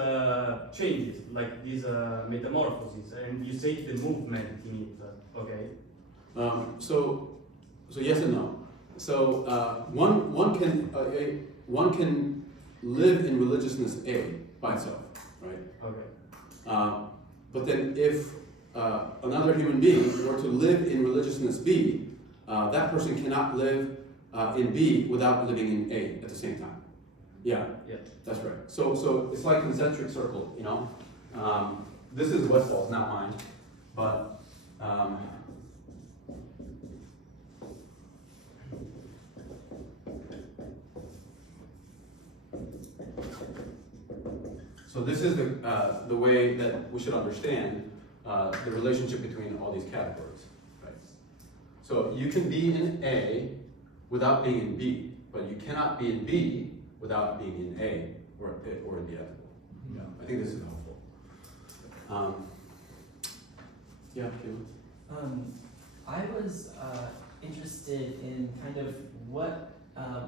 changes, these metamorphoses, and you say the movement in it. Okay. So yes and no. So one can live in religiousness A by itself, right? Okay. But then if another human being were to live in religiousness B, that person cannot live in B without living in A at the same time. Yeah, Yeah. that's right. So it's like concentric circle, This is Westphal's, not mine, but so this is the way that we should understand the relationship between all these categories, right? So you can be in A without being in B, but you cannot be in B without being in A or in the ethical. Yeah, I think this is helpful. Yeah, Caleb? I was interested in kind of what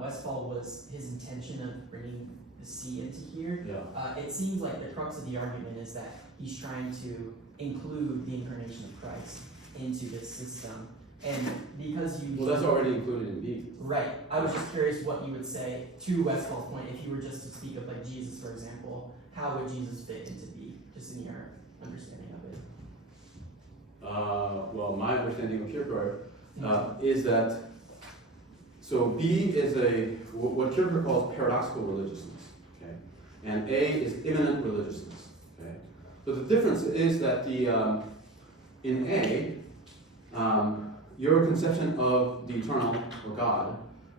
Westphal was his intention of bringing the C into here. Yeah. It seems like the crux of the argument is that he's trying to include the incarnation of Christ into this system. And because you... Well, that's already included in B. Right. I was just curious what you would say to Westphal's point, if you were just to speak of like Jesus, for example, how would Jesus fit into B, just in your understanding of it? Well, my understanding of Kierkegaard is that, so B is what Kierkegaard calls paradoxical religiousness, okay? And A is immanent religiousness, okay? So the difference is that in A, your conception of the eternal or God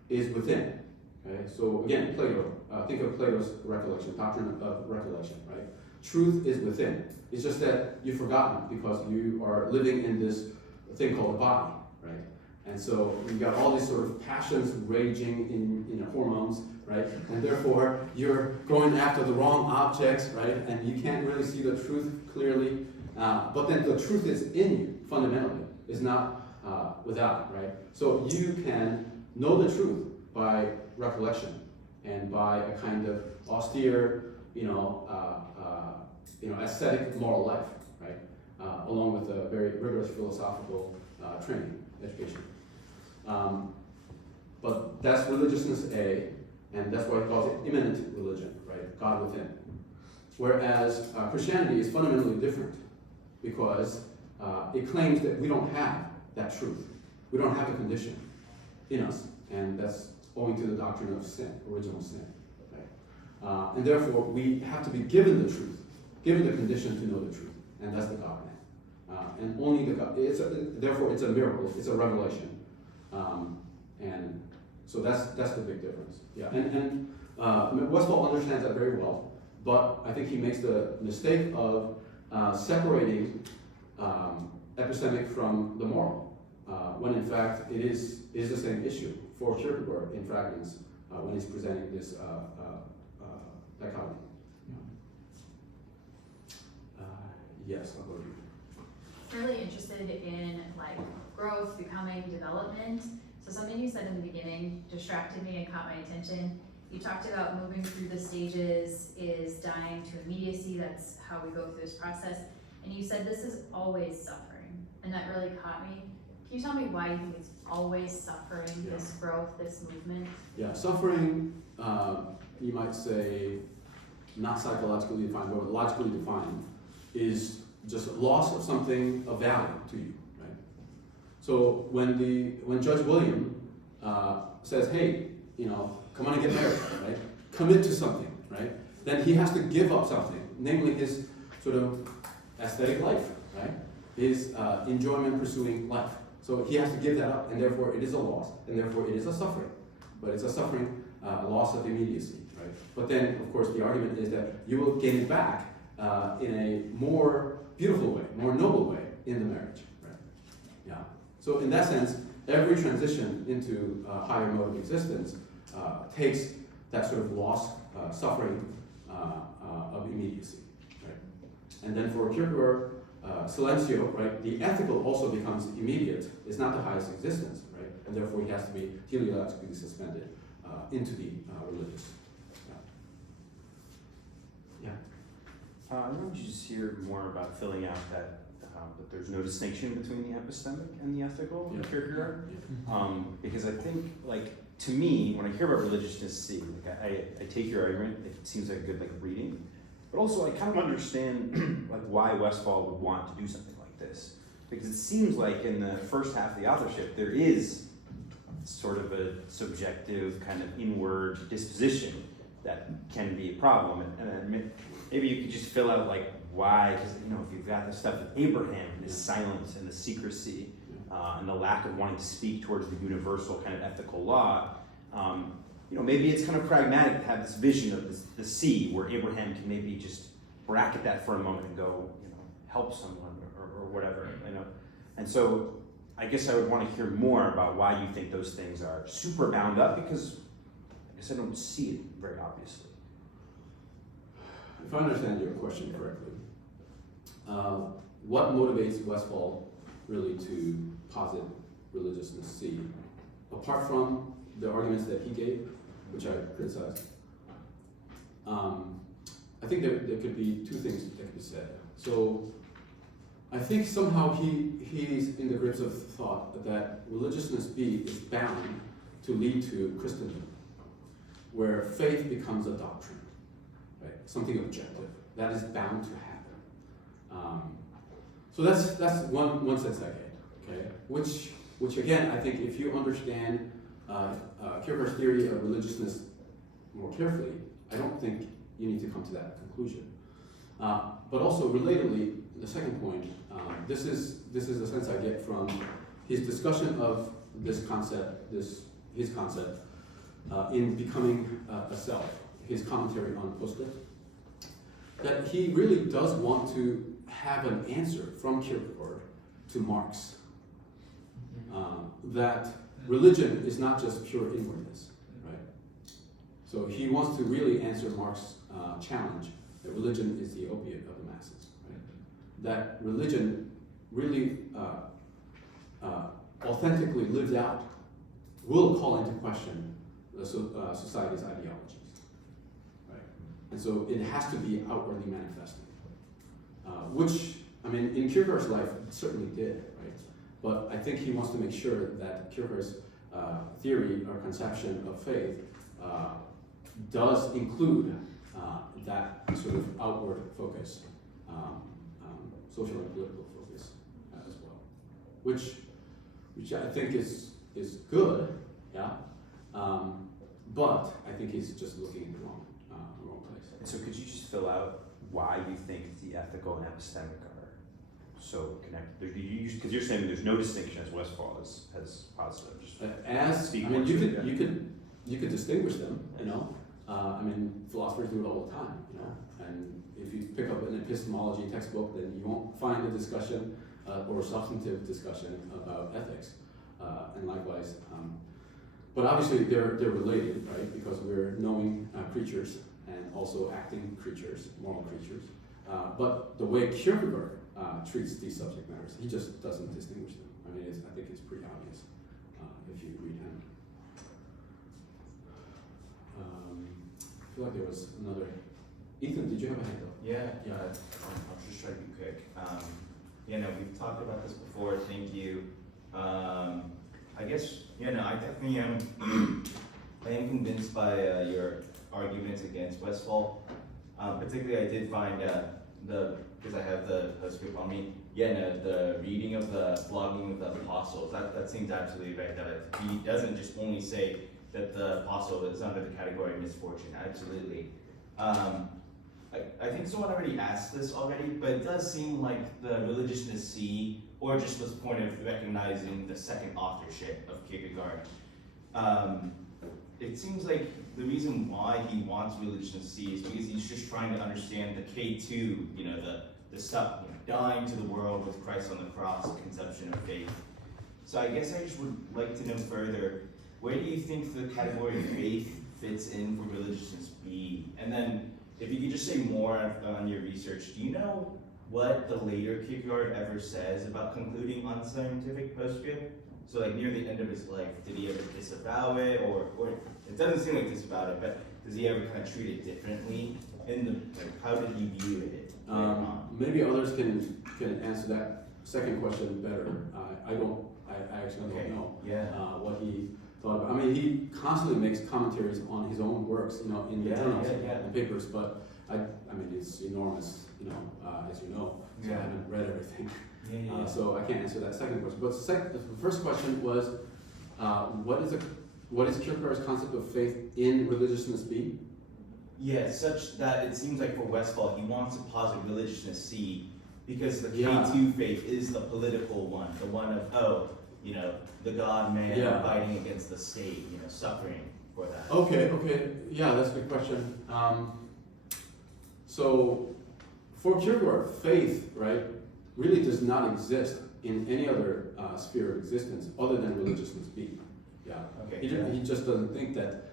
is within, okay? So again, Plato, think of Plato's recollection, doctrine of recollection, right? Truth is within. It's just that you've forgotten because you are living in this thing called the body, right? And so you've got all these sort of passions raging in your hormones, right? And therefore you're going after the wrong objects, right? And you can't really see the truth clearly. But then the truth is in you, fundamentally. It's not without, right? So you can know the truth by recollection and by a kind of austere, ascetic moral life, right? Along with a very rigorous philosophical training, education. But that's religiousness A, and that's why he calls it immanent religion, right? God within. Whereas Christianity is fundamentally different because it claims that we don't have that truth. We don't have the condition in us, and that's owing to the doctrine of sin, original sin, right? And therefore, we have to be given the truth, given the condition to know the truth, and that's the God man. And only the God, therefore it's a miracle, it's a revelation. And so that's the big difference. Yeah, and Westphal understands that very well, but I think he makes the mistake of separating epistemic from the moral, when in fact it is the same issue for Kierkegaard in Fragments when he's presenting this dichotomy. Yes, I'll go to you. Really interested in like growth, becoming, development. So something you said in the beginning distracted me and caught my attention. You talked about moving through the stages is dying to immediacy. That's how we go through this process. And you said this is always suffering, and that really caught me. Can you tell me why you think it's always suffering, this growth, this movement? Yeah, suffering, you might say, not psychologically defined, but logically defined, is just loss of something of value to you, right? So when Judge William says, hey, come on and get married, right? Commit to something, right? Then he has to give up something, namely his sort of aesthetic life, right? His enjoyment pursuing life. So he has to give that up, and therefore it is a loss, and therefore it is a suffering. But it's a suffering, a loss of immediacy, right? But then, of course, the argument is that you will gain it back in a more beautiful way, more noble way in the marriage, right? Yeah. So in that sense, every transition into a higher mode of existence takes that sort of loss, suffering of immediacy, right? And then for Kierkegaard, silencio, right, the ethical also becomes immediate. It's not the highest existence, right? And therefore he has to be teleologically suspended into the religious. Yeah. I wanted you to just hear more about filling out that there's no distinction between the epistemic and the ethical in Kierkegaard. Because I think, to me, when I hear about religiousness, I take your argument. It seems like a good reading. But also, I kind of understand why Westphal would want to do something like this, because it seems like in the first half of the authorship there is sort of a subjective kind of inward disposition that can be a problem, and maybe you could just fill out why, because if you've got the stuff with Abraham and his silence and the secrecy and the lack of wanting to speak towards the universal kind of ethical law. Maybe it's kind of pragmatic to have this vision of the sea where Abraham can maybe just bracket that for a moment and go, help someone or whatever, And so I guess I would want to hear more about why you think those things are super bound up, because I guess I don't see it very obviously. If I understand your question correctly, what motivates Westphal really to posit religiousness C, apart from the arguments that he gave, which I criticized? I think there could be two things that could be said. So I think somehow he's in the grips of thought that religiousness B is bound to lead to Christendom, where faith becomes a doctrine, right? Something objective that is bound to happen. So that's one sense I get, okay? Which again, I think if you understand Kierkegaard's theory of religiousness more carefully, I don't think you need to come to that conclusion. But also, relatedly, the second point, this is the sense I get from his discussion of this concept, his concept, in Becoming a Self, his commentary on Postscript, that he really does want to have an answer from Kierkegaard to Marx. That religion is not just pure inwardness, right? So he wants to really answer Marx's challenge that religion is the opiate of the masses, right? That religion really authentically lived out will call into question the society's ideologies, right? And so it has to be outwardly manifested, which, I mean, in Kierkegaard's life, it certainly did, right? But I think he wants to make sure that Kierkegaard's theory or conception of faith does include that sort of outward focus, social and political focus as well, which I think is good, yeah. But I think he's just looking in the wrong place. And so could you just fill out why you think the ethical and epistemic are so connected? Because you're saying there's no distinction as Westphal has positive. Just I mean, you could distinguish them, you know. I mean, philosophers do it all the time, you know. And if you pick up an epistemology textbook, then you won't find a discussion or substantive discussion about ethics, and likewise. But obviously, they're related, right? Because we're knowing creatures and also acting creatures, moral creatures. But the way Kierkegaard treats these subject matters, he just doesn't distinguish them. I mean, I think it's pretty obvious if you read him. I feel like there was another. Ethan, did you have a hand up? Yeah. I'll just try to be quick. We've talked about this before. Thank you. I guess, I definitely am. I am convinced by your arguments against Westphal. Particularly, I did find because I have the script on me. The reading of the blogging of the apostles. That seems absolutely right. That he doesn't just only say that the apostle is under the category of misfortune. Absolutely. I think someone already asked this already, but it does seem like the religiousness C, or just this point of recognizing the second authorship of Kierkegaard. It seems like the reason why he wants religiousness C is because he's just trying to understand the K2, the stuff, dying to the world with Christ on the cross, conception of faith. So I guess I just would like to know further, where do you think the category of faith fits in for religiousness B? And then, if you could just say more on your research, do you know what the later Kierkegaard ever says about concluding unscientific postscript? So like near the end of his life, did he ever disavow it, or it doesn't seem like disavow it, but does he ever kind of treat it differently? How did he view it? Maybe others can answer that second question better. I actually don't know what he thought about. I mean, he constantly makes commentaries on his own works, in the journals and papers, but I mean, it's enormous, as you know, so I haven't read everything. So I can't answer that second question. But the first question was, what is Kierkegaard's concept of faith in religiousness B? Yeah, such that it seems like for Westphal, he wants to posit religiousness C because the K2 faith is the political one, the one of, the God-man fighting against the state, suffering for that. Okay, yeah, that's a good question. So for Kierkegaard, faith, right, really does not exist in any other sphere of existence other than religiousness be. Yeah. Okay. He just doesn't think that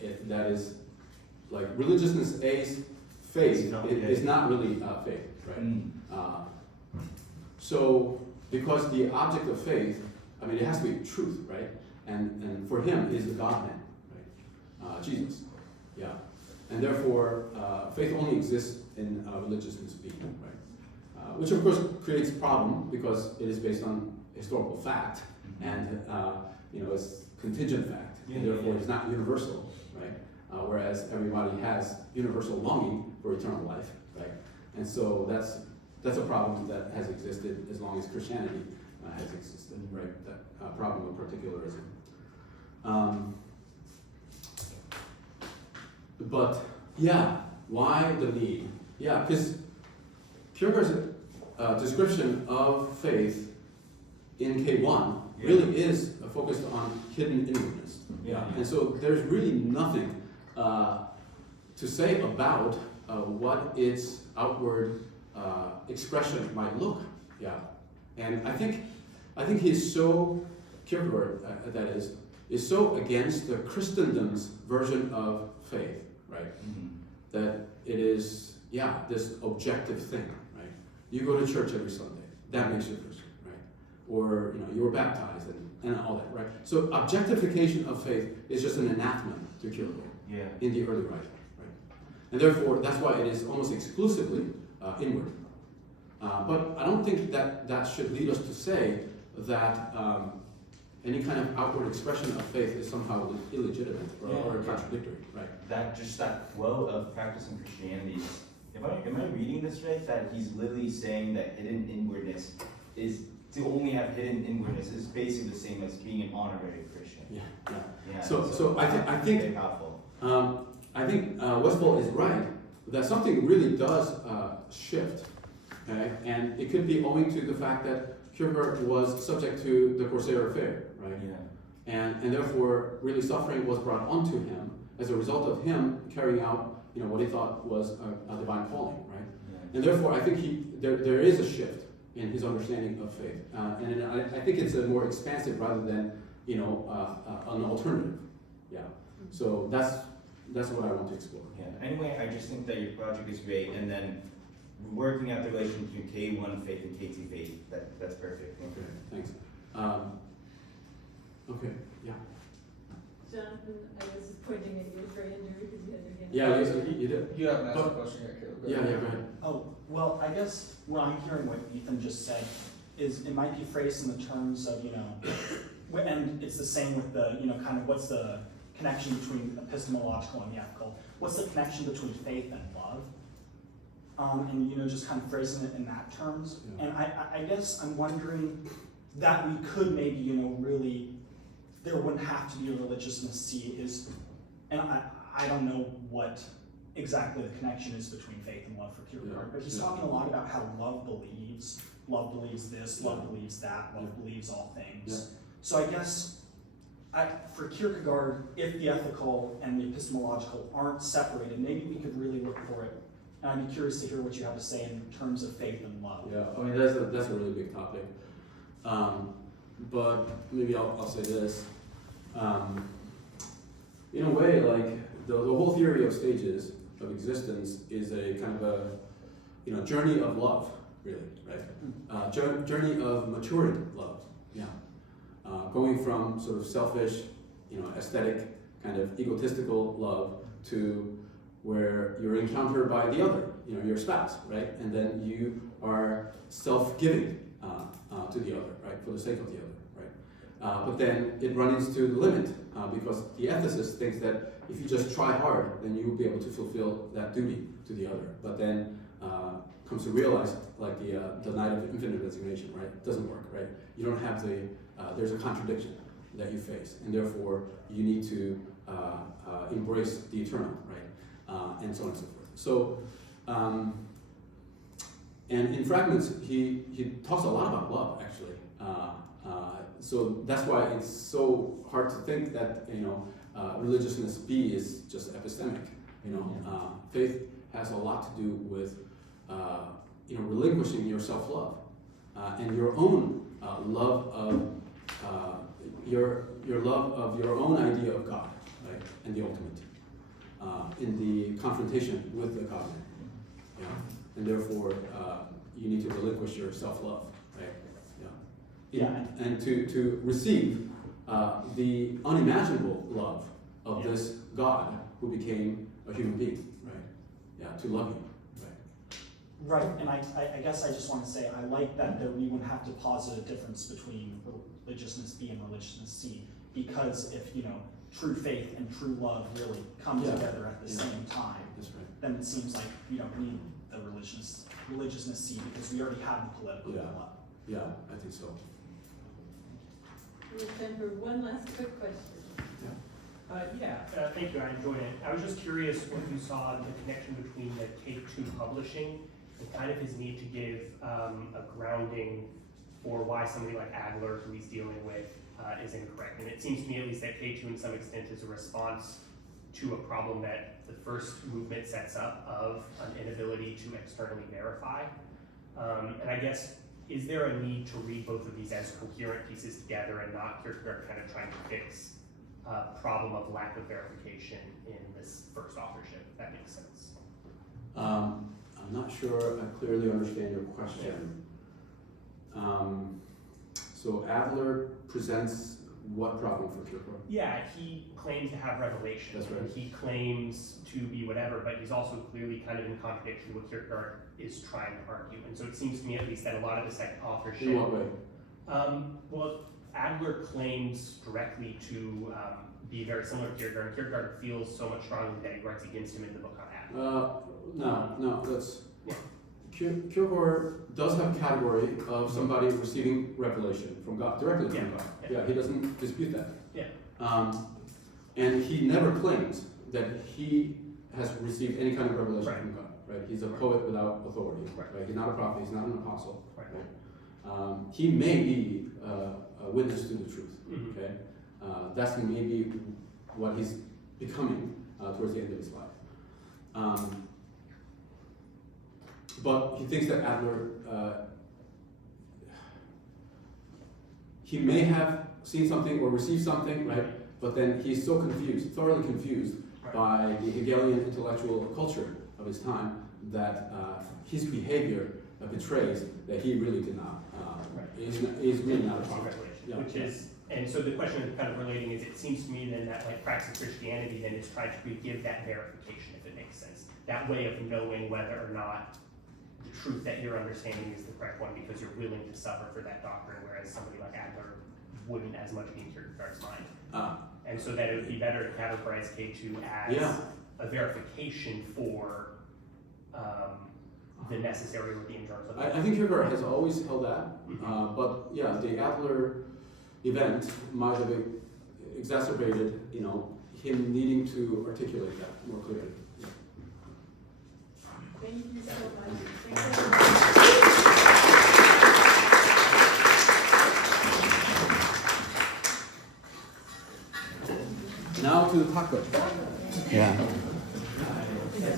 if that is like religiousness A's faith is not really faith, right? Mm. So because the object of faith, I mean, it has to be truth, right? And for him is the God-man, right? Jesus, yeah. And therefore, faith only exists in religiousness being, right? Which of course creates a problem because it is based on historical fact, and it's contingent fact, and therefore it's not universal, right? Whereas everybody has universal longing for eternal life, right? And so that's a problem that has existed as long as Christianity has existed, right? That problem of particularism. But yeah, why the need? Yeah, because Kierkegaard's description of faith in K1 really is focused on hidden inwardness. Yeah. And so there's really nothing to say about what its outward expression might look. Yeah. And I think he's so, Kierkegaard, that is so against the Christendom's version of faith, right? Mm-hmm. That it is, this objective thing, right? You go to church every Sunday, that makes you a Christian, right? Or, you were baptized and all that, right? So objectification of faith is just an anathema to Kierkegaard in the early writing, right? And therefore, that's why it is almost exclusively inward. But I don't think that should lead us to say that any kind of outward expression of faith is somehow illegitimate or contradictory, right? That flow of practicing Christianity. Am I reading this right? That he's literally saying that hidden inwardness is to only have hidden inwardness is basically the same as being an honorary Christian. Yeah. So I think Westphal is right that something really does shift, okay? And it could be owing to the fact that Kierkegaard was subject to the Corsair affair, right? Yeah. And therefore, really suffering was brought onto him as a result of him carrying out, what he thought was a divine calling, right? Yeah. And therefore, I think there is a shift in his understanding of faith, and I think it's a more expansive rather than an alternative. Yeah. So that's what I want to explore. Yeah. Anyway, I just think that your project is great, and then working out the relation between K1 faith and K2 faith. That's perfect. Okay. Thanks. Okay. Yeah. Jonathan, I was pointing at you for Andrew because you had your hand. Yeah, you did. You haven't asked a question yet, Caleb. Yeah, go ahead. Oh, well, I guess what I'm hearing what Ethan just said is it might be phrased in the terms of, and it's the same with the, kind of what's the connection between epistemological and the ethical? What's the connection between faith and love? And, just kind of phrasing it in that terms. Yeah. And I guess I'm wondering that we could maybe, really, there wouldn't have to be a religiousness and I don't know what exactly the connection is between faith and love for Kierkegaard, but he's talking a lot about how love believes this, love believes that, love believes all things. Yeah. So I guess for Kierkegaard, if the ethical and the epistemological aren't separated, maybe we could really look for it. And I'd be curious to hear what you have to say in terms of faith and love. Yeah, I mean that's a really big topic. But maybe I'll say this. In a way, like the whole theory of stages of existence is a kind of a journey of love, really, right? Journey of maturing love. Yeah. Going from sort of selfish, aesthetic, kind of egotistical love to where you're encountered by the other, your spouse, right? And then you are self-giving to the other, right? For the sake of the other, right? But then it runs into the limit because the ethicist thinks that if you just try hard, then you will be able to fulfill that duty to the other. But then comes to realize, like the night of infinite resignation, right? It doesn't work, right? You don't have there's a contradiction that you face, and therefore you need to embrace the eternal, right? And so on and so forth. So, and in Fragments, he talks a lot about love, actually. So that's why it's so hard to think that religiousness B is just epistemic. Faith has a lot to do with relinquishing your self-love and your own love of your love of your own idea of God, right, and the ultimate, in the confrontation with the cosmic, yeah, and therefore you need to relinquish your self-love, right, yeah, and to receive the unimaginable love of this God who became a human being, right, yeah, to love you. Right, and I guess I just want to say I like that we wouldn't have to posit a difference between religiousness B and religiousness C, because if true faith and true love really come together at the same time, that's right. then it seems like we don't need the religiousness C because we already have the political love. Yeah, I think so. We have time for one last quick question. Thank you, I enjoyed it. I was just curious what you saw the connection between the K2 publishing and kind of his need to give a grounding for why somebody like Adler, who he's dealing with, is incorrect. And it seems to me at least that K2 in some extent is a response to a problem that the first movement sets up of an inability to externally verify. And I guess, is there a need to read both of these as coherent pieces together and not Kierkegaard kind of trying to fix problem of lack of verification in this first authorship, if that makes sense? I'm not sure I clearly understand your question. So Adler presents what problem for Kierkegaard? Yeah, he claims to have revelation. That's right. He claims to be whatever, but he's also clearly kind of in contradiction with what Kierkegaard is trying to argue. And so it seems to me at least that a lot of the second authorship... In what way? Well, Adler claims directly to be very similar to Kierkegaard, and Kierkegaard feels so much strongly that he writes against him in the book on Adler. No, that's... Kierkegaard does have a category of somebody receiving revelation from God, directly from God. Yeah, he doesn't dispute that. Yeah. And he never claims that he has received any kind of revelation from God. Right? He's a poet without authority. Right? He's not a prophet. He's not an apostle. Right? He may be a witness to the truth. Mm-hmm. Okay, that's maybe what he's becoming towards the end of his life. But he thinks that Adler, he may have seen something or received something, right? But then he's so confused, thoroughly confused by the Hegelian intellectual culture of his time that his behavior betrays that he really did not. He's really not a prophet. Which is, and so the question is kind of relating is, it seems to me then that like practice of Christianity then is trying to give that verification, if it makes sense. That way of knowing whether or not the truth that you're understanding is the correct one because you're willing to suffer for that doctrine, whereas somebody like Adler wouldn't as much be in Kierkegaard's mind. And so that it would be better to categorize K2 as a verification for the necessary or the internal. I think Kierkegaard has always held that, but yeah, the Adler event might have exacerbated, him needing to articulate that more clearly. Thank you so much. Now to the taco. Yeah.